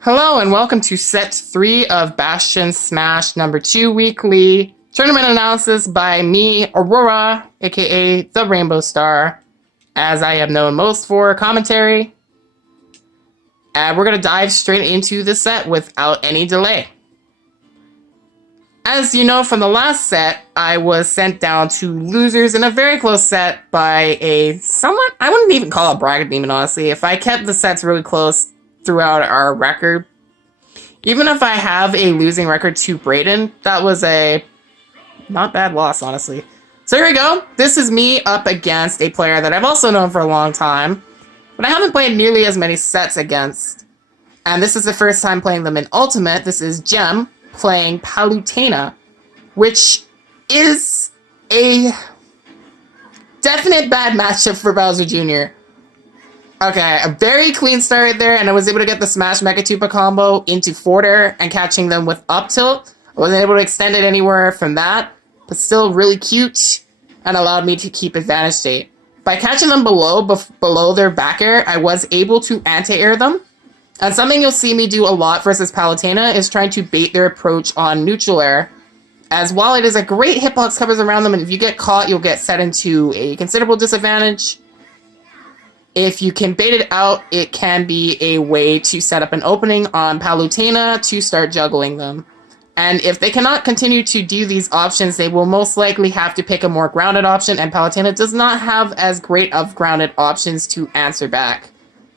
Hello and welcome to set 3 of Bastion Smash number 2 weekly tournament analysis by me, Aurora, aka the Rainbow Star, as I am known most for commentary. And we're going to dive straight into the set without any delay. As you know from the last set, I was sent down to losers in a very close set by a somewhat, I wouldn't even call it bracket demon honestly. If I kept the sets really close throughout our record, even if I have a losing record to Brayden, that was a not bad loss, honestly. So here we go. This is me up against a player that I've also known for a long time, but I haven't played nearly as many sets against. And this is the first time playing them in Ultimate. This is Gem playing Palutena, which is a definite bad matchup for Bowser Jr. Okay, a very clean start right there, and I was able to get the Smash Mechatupa combo into forward air and catching them with up tilt. I wasn't able to extend it anywhere from that, but still really cute and allowed me to keep advantage state. By catching them below their back air, I was able to anti-air them. And something you'll see me do a lot versus Palutena is trying to bait their approach on neutral air. As while it is a great hitbox covers around them, and if you get caught, you'll get set into a considerable disadvantage. If you can bait it out, it can be a way to set up an opening on Palutena to start juggling them. And if they cannot continue to do these options, they will most likely have to pick a more grounded option, and Palutena does not have as great of grounded options to answer back.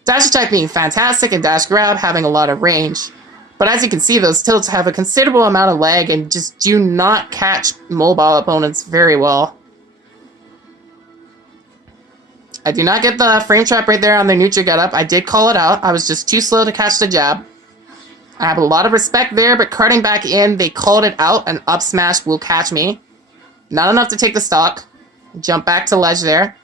Dash attack being fantastic and dash grab having a lot of range. But as you can see, those tilts have a considerable amount of lag and just do not catch mobile opponents very well. I do not get the frame trap right there on the neutral getup. I did call it out. I was just too slow to catch the jab. I have a lot of respect there, but carting back in, they called it out, and up smash will catch me. Not enough to take the stock. Jump back to ledge there.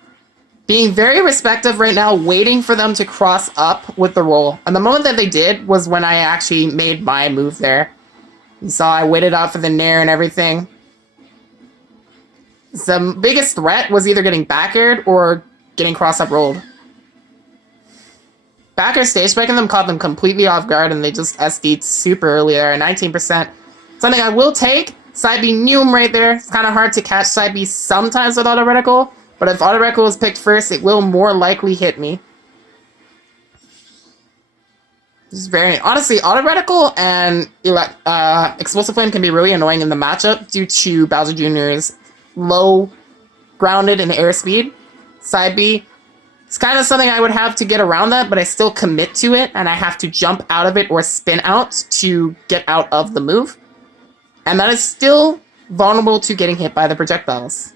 Being very respective right now, waiting for them to cross up with the roll. And the moment that they did was when I actually made my move there. You saw I waited out for the nair and everything. The biggest threat was either getting back aired or getting cross up rolled. Back air stage spike and them caught them completely off guard, and they just SD'd super early there, 19%. Something I will take, side B Neum right there. It's kind of hard to catch side B sometimes with auto reticle, but if auto reticle is picked first, it will more likely hit me. This is very, honestly, auto reticle and explosive flame can be really annoying in the matchup due to Bowser Jr.'s low grounded and airspeed. Side B, it's kind of something I would have to get around that, but I still commit to it, and I have to jump out of it or spin out to get out of the move. And that is still vulnerable to getting hit by the projectiles.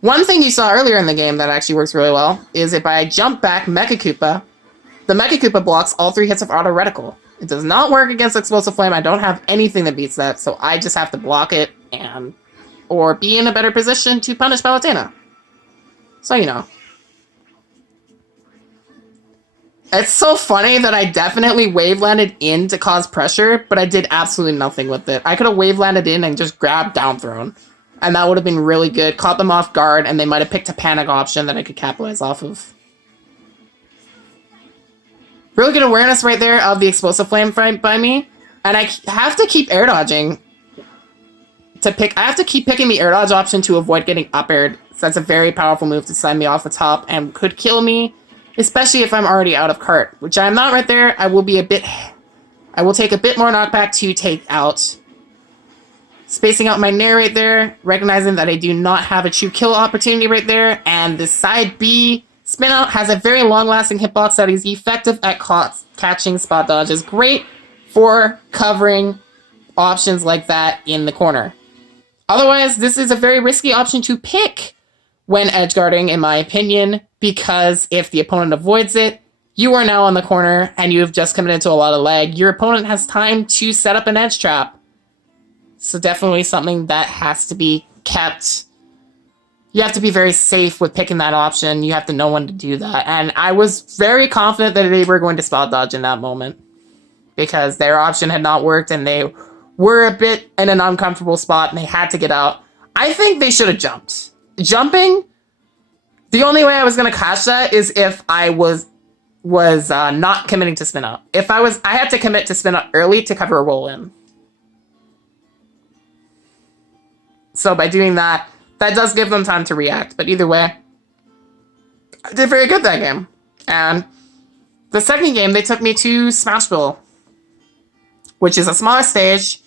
One thing you saw earlier in the game that actually works really well is if I jump back Mechakoopa, the Mechakoopa blocks all 3 hits of auto reticle. It does not work against explosive flame. I don't have anything that beats that, so I just have to block it and or be in a better position to punish Palutena. So, you know. It's so funny that I definitely wave landed in to cause pressure, but I did absolutely nothing with it. I could have wave landed in and just grabbed down thrown. And that would have been really good. Caught them off guard, and they might have picked a panic option that I could capitalize off of. Really good awareness right there of the explosive flame by me. And I have to keep air dodging. I have to keep picking the air dodge option to avoid getting up aired. So that's a very powerful move to send me off the top and could kill me, especially if I'm already out of cart, which I'm not right there. I will take a bit more knockback to take out. Spacing out my nair right there, recognizing that I do not have a true kill opportunity right there, and the side B spin out has a very long-lasting hitbox that is effective at catching spot dodges. Great for covering options like that in the corner. Otherwise, this is a very risky option to pick when edgeguarding, in my opinion, because if the opponent avoids it, you are now on the corner and you have just committed to a lot of lag. Your opponent has time to set up an edge trap. So definitely something that has to be kept. You have to be very safe with picking that option. You have to know when to do that. And I was very confident that they were going to spot dodge in that moment because their option had not worked and they were a bit in an uncomfortable spot and they had to get out. I think they should have jumped. Jumping, the only way I was going to catch that is if I was was not committing to spin up. If I had to commit to spin up early to cover a roll in. So by doing that, that does give them time to react. But either way, I did very good that game. And the second game, they took me to Smashville, which is a smaller stage,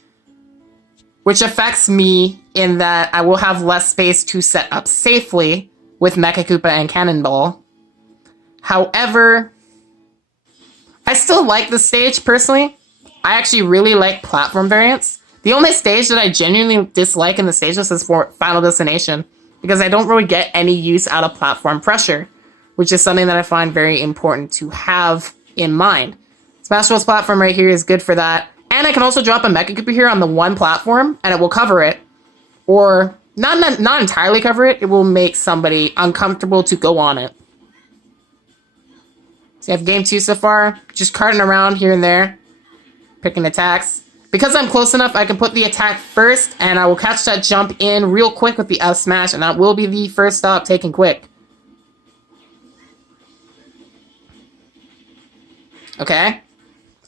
which affects me in that I will have less space to set up safely with Mecha Koopa and Cannonball. However, I still like the stage, personally. I actually really like platform variants. The only stage that I genuinely dislike in the stage list is for Final Destination, because I don't really get any use out of platform pressure, which is something that I find very important to have in mind. Smashville's platform right here is good for that. And I can also drop a Mecha Koopa here on the one platform, and it will cover it. Or, not entirely cover it, it will make somebody uncomfortable to go on it. So you have game 2 so far, just carting around here and there, picking attacks. Because I'm close enough, I can put the attack first, and I will catch that jump in real quick with the F smash, and that will be the first stop taken quick. Okay.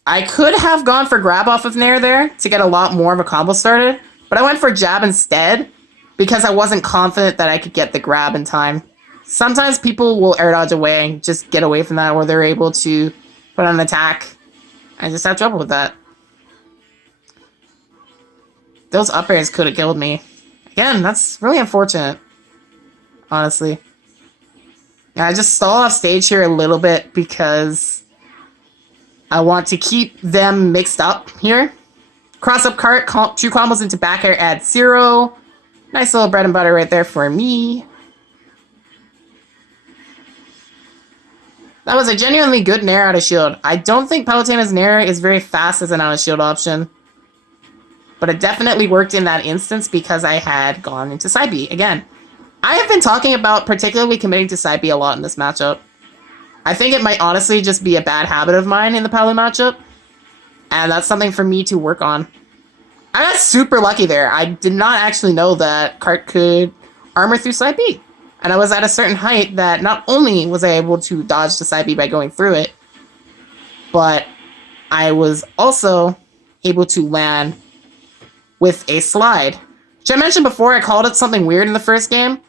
I could have gone for grab off of Nair there to get a lot more of a combo started, but I went for jab instead because I wasn't confident that I could get the grab in time. Sometimes people will air dodge away and just get away from that, or they're able to put on an attack. I just have trouble with that. Those up airs could have killed me. Again, that's really unfortunate, honestly. And I just stall off stage here a little bit because I want to keep them mixed up here. Cross up cart, 2 combos into back air, add 0. Nice little bread and butter right there for me. That was a genuinely good Nair out of shield. I don't think Palutena's Nair is very fast as an out of shield option. But it definitely worked in that instance because I had gone into side B. Again, I have been talking about particularly committing to side B a lot in this matchup. I think it might honestly just be a bad habit of mine in the Palu matchup. And that's something for me to work on. I got super lucky there. I did not actually know that Cart could armor through side B. And I was at a certain height that not only was I able to dodge the side B by going through it, but I was also able to land with a slide. Which I mentioned before, I called it something weird in the first game.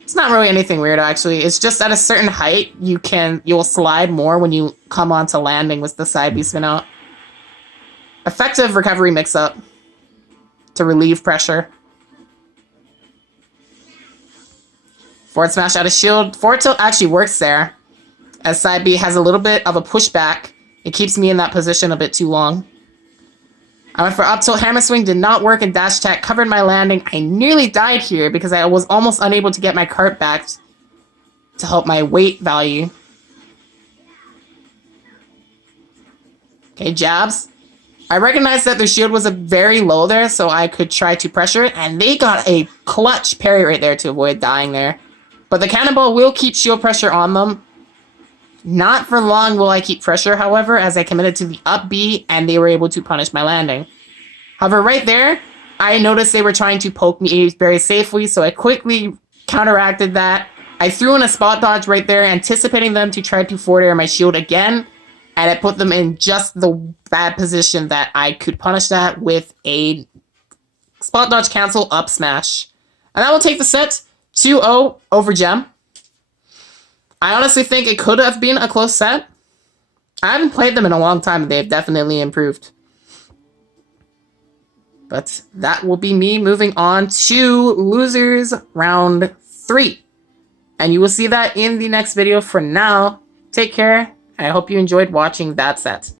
It's not really anything weird, actually. It's just at a certain height, you'll slide more when you come onto landing with the side B spin out. Effective recovery mix-up to relieve pressure. Forward smash out of shield. Forward tilt actually works there, as side B has a little bit of a pushback. It keeps me in that position a bit too long. I went for up tilt hammer swing, did not work, and dash attack covered my landing. I nearly died here because I was almost unable to get my cart back to help my weight value. Okay, jabs. I recognized that their shield was very low there, so I could try to pressure it, and they got a clutch parry right there to avoid dying there. But the cannonball will keep shield pressure on them. Not for long will I keep pressure, however, as I committed to the up B, and they were able to punish my landing. However, right there, I noticed they were trying to poke me very safely, so I quickly counteracted that. I threw in a spot dodge right there, anticipating them to try to forward air my shield again, and it put them in just the bad position that I could punish that with a spot dodge cancel up smash. And that will take the set 2-0 over Gem. I honestly think it could have been a close set. I haven't played them in a long time, and they've definitely improved. But that will be me moving on to Losers Round 3. And you will see that in the next video. For now, take care. I hope you enjoyed watching that set.